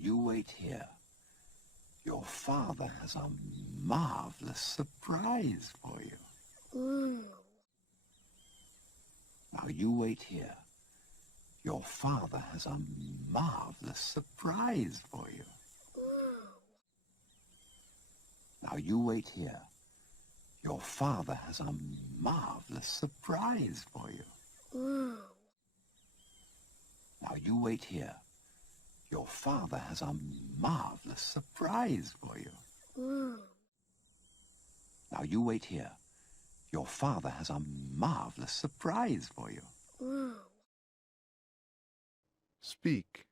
you wait here. Your father has a marvellous surprise for you. Ooh. Now you wait here. Your father has a marvellous surprise for you. Ooh. Now you wait here. Your father has a marvellous surprise for you. Ooh. Now you wait here. Your father has a marvellous surprise for you. Ooh. Now you wait here. Your father has a marvellous surprise for you. Ooh. Speak.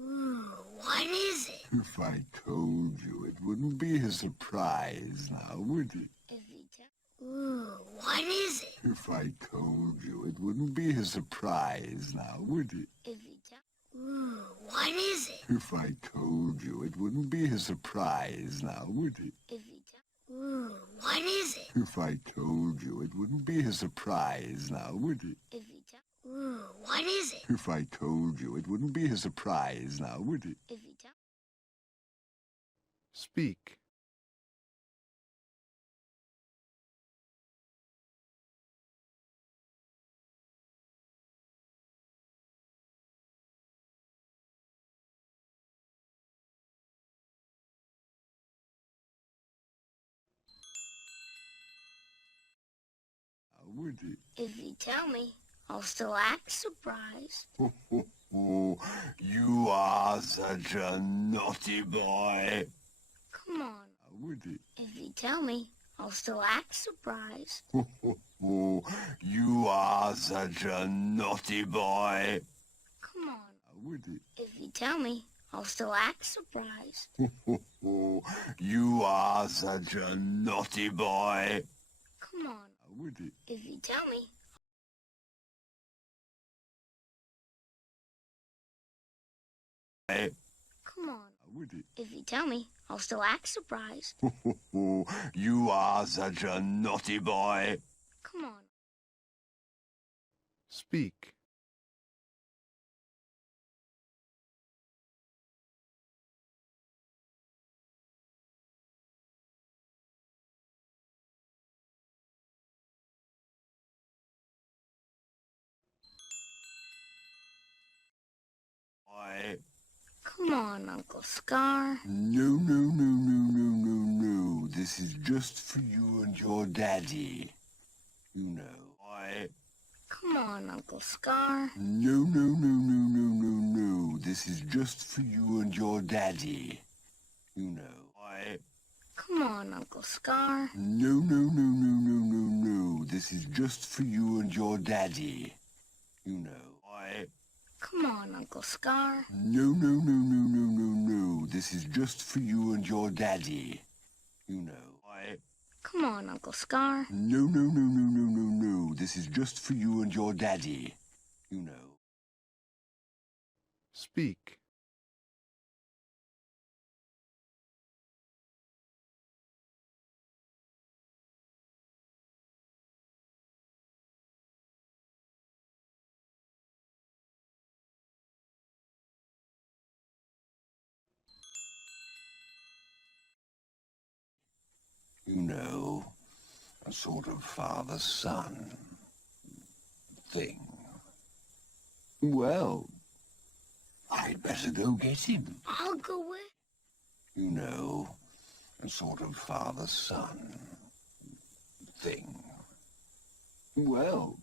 Ooh, what is it? If I told you, it wouldn't be a surprise now, would it? If you tell. Ooh, what is it? If I told you, it wouldn't be a surprise now, would it? If you tell. Ooh, what is it? If I told you, it wouldn't be a surprise now, would it? If you tell. Ooh, what is it? If I told you, it wouldn't be a surprise now, would it? If you tell. Ooh, what is it? If I told you, it wouldn't be a surprise now, would it? If you tell. Speak. Now, would it? If you tell me, I'll still act surprised. You are such a naughty boy. Come on. Now, would it? If you tell me, I'll still act surprised. You are such a naughty boy. Come on. Now, would it? If you tell me, I'll still act surprised. You are such a naughty boy. Come on. Now, would it? If you tell me. Come on. Now, would it? If you tell me, I'll still act surprised. You are such a naughty boy. Come on. Speak. Boy. Come on, Uncle Scar. No, no, no, no, no, no, no. This is just for you and your daddy. You know. Boy. Come on, Uncle Scar. No, no, no, no, no, no, no. This is just for you and your daddy. You know. Boy. Come on, Uncle Scar. No, no, no, no, no, no, no. This is just for you and your daddy. You know. Boy. Come on, Uncle Scar. No, no, no, no, no, no, no. This is just for you and your daddy. You know. Boy. Come on, Uncle Scar. No, no, no, no, no, no, no. This is just for you and your daddy. You know. Speak. You know, a sort of father-son thing. Well, I'd better go get him. I'll go with. You know, a sort of father-son thing. Well,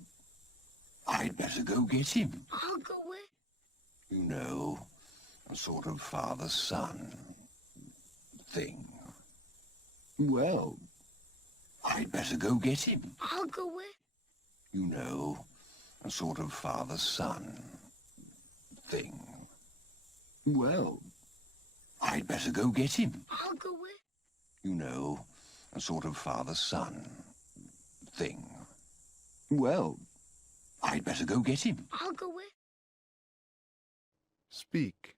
I'd better go get him. I'll go with. You know, a sort of father-son thing. Well, I'd better go get him. I'll go with. You know, a sort of father-son thing. Well, I'd better go get him. I'll go with. You know, a sort of father-son thing. Well, I'd better go get him. I'll go with. Speak.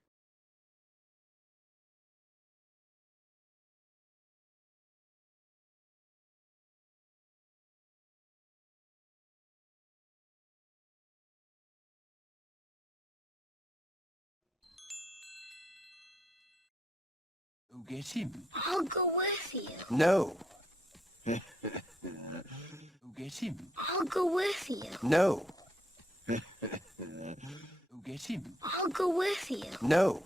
Get him. I'll go with you. No. Get him. I'll go with you. No. Get him. I'll go with you. No.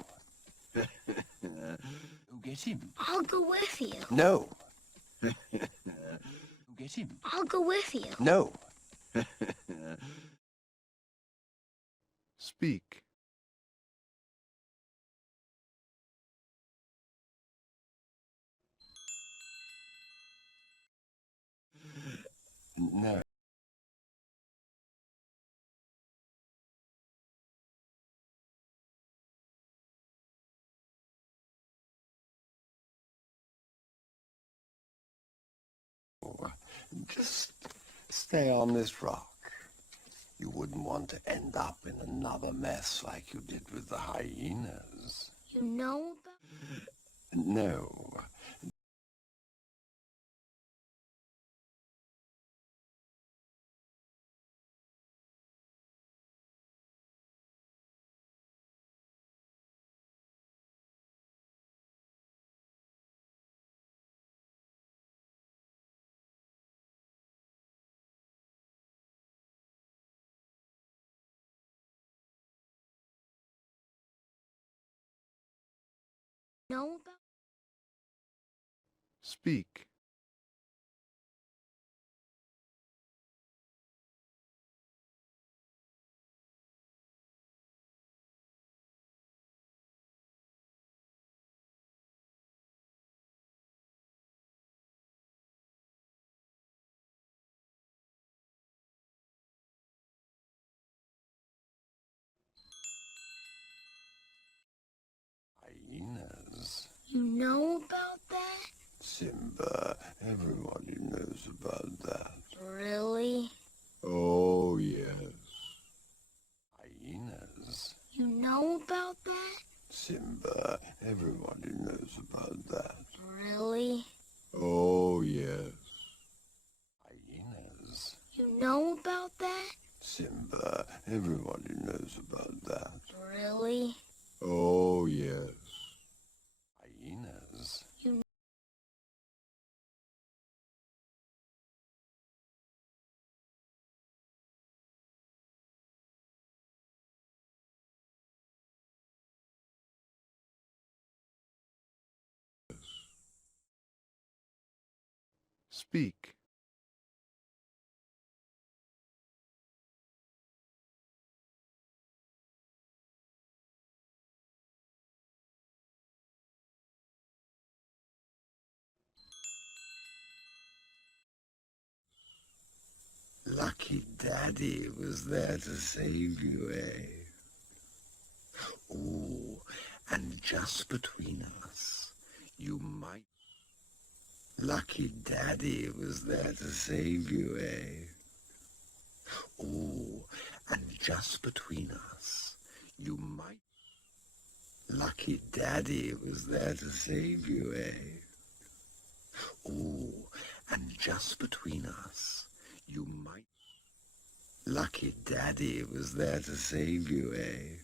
Get him. I'll go with you. No. Get him. I'll go with you. No. Speak. No. Just stay on this rock. You wouldn't want to end up in another mess like you did with the hyenas. You know about... No. Know about... Speak. Hyenas. You know about that? Simba, everybody knows about that. Really? Oh, yes. Hyenas. You know about that? Simba, everybody knows about that. Really? Oh, yes. Hyenas. You know about that? Simba, everybody knows about that. Really? Oh, yes. Hyenas. You... Speak. Lucky Daddy was there to save you, eh? Oh, and just between us, you might... Lucky Daddy was there to save you, eh? Oh, and just between us, you might... Lucky Daddy was there to save you, eh? Oh, and just between us, you might... Lucky Daddy was there to save you, eh?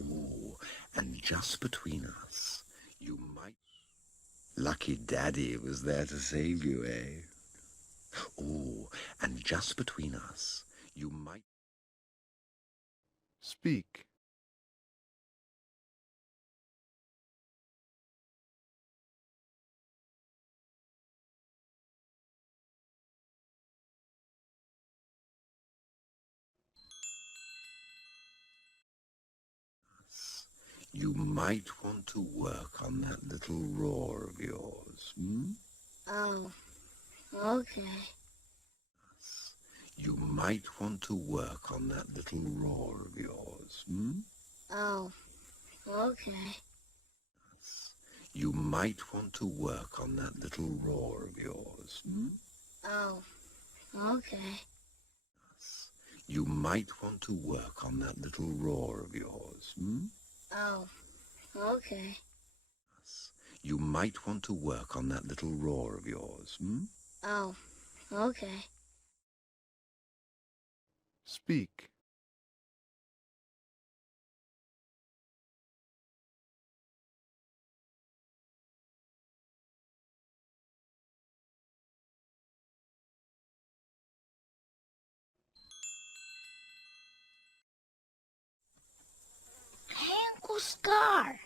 Oh, and just between us, you might... Lucky Daddy was there to save you, eh? Oh, and just between us, you might... Speak. You might want to work on that little roar of yours, hmm? Oh, okay. You might want to work on that little roar of yours, hmm? Oh, okay. You might want to work on that little roar of yours, hmm? Oh, okay. You might want to work on that little roar of yours, hmm? Oh, okay. You might want to work on that little roar of yours, hmm? Oh, okay. Speak. Uncle Scar.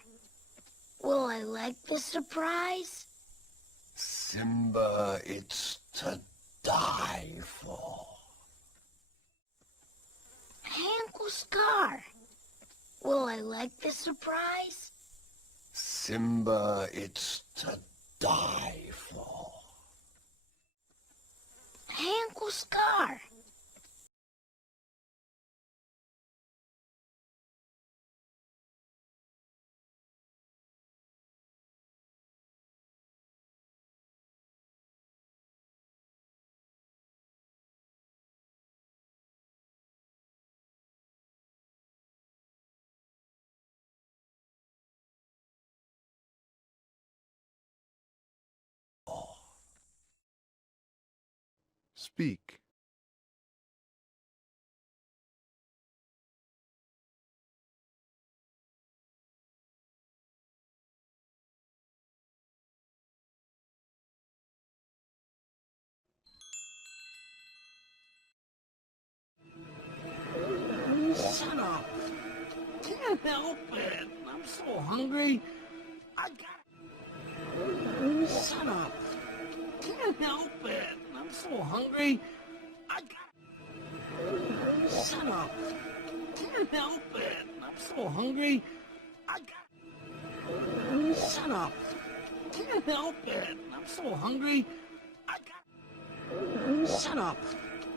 Will I like the surprise? Simba, it's to die for. Hey, Uncle Scar. Will I like the surprise? Simba, it's to die for. Hey, Uncle Scar. Speak. Shut up. Can't help it. I'm so hungry. I got. Shut up. Can't help it. I'm so hungry. I got. Shut up. Can't help it. I'm so hungry. I got. Shut up. Can't help it. I'm so hungry. I got. Shut up.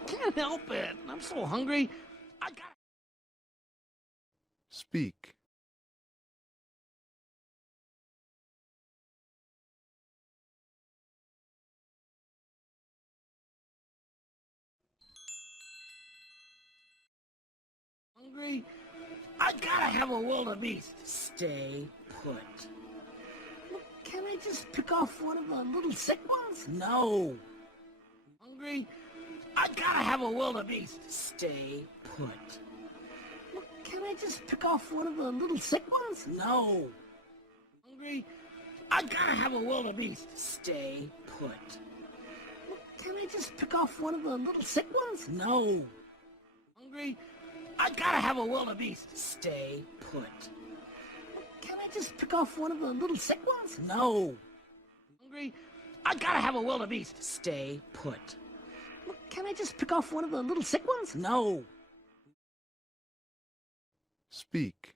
Can't help it. I'm so hungry. I got. Speak. Hungry? I gotta have a wildebeest. Stay put. Look, can I just pick off one of the little sick ones? No. Hungry? I gotta have a wildebeest. Stay put. Look, can I just pick off one of the little sick ones? No. Hungry? I gotta have a wildebeest. Stay put. Look, can I just pick off one of the little sick ones? No. Hungry? I gotta have a wildebeest. Stay put. Can I just pick off one of the little sick ones? No. Hungry? I gotta have a wildebeest. Stay put. Look, can I just pick off one of the little sick ones? No. Speak.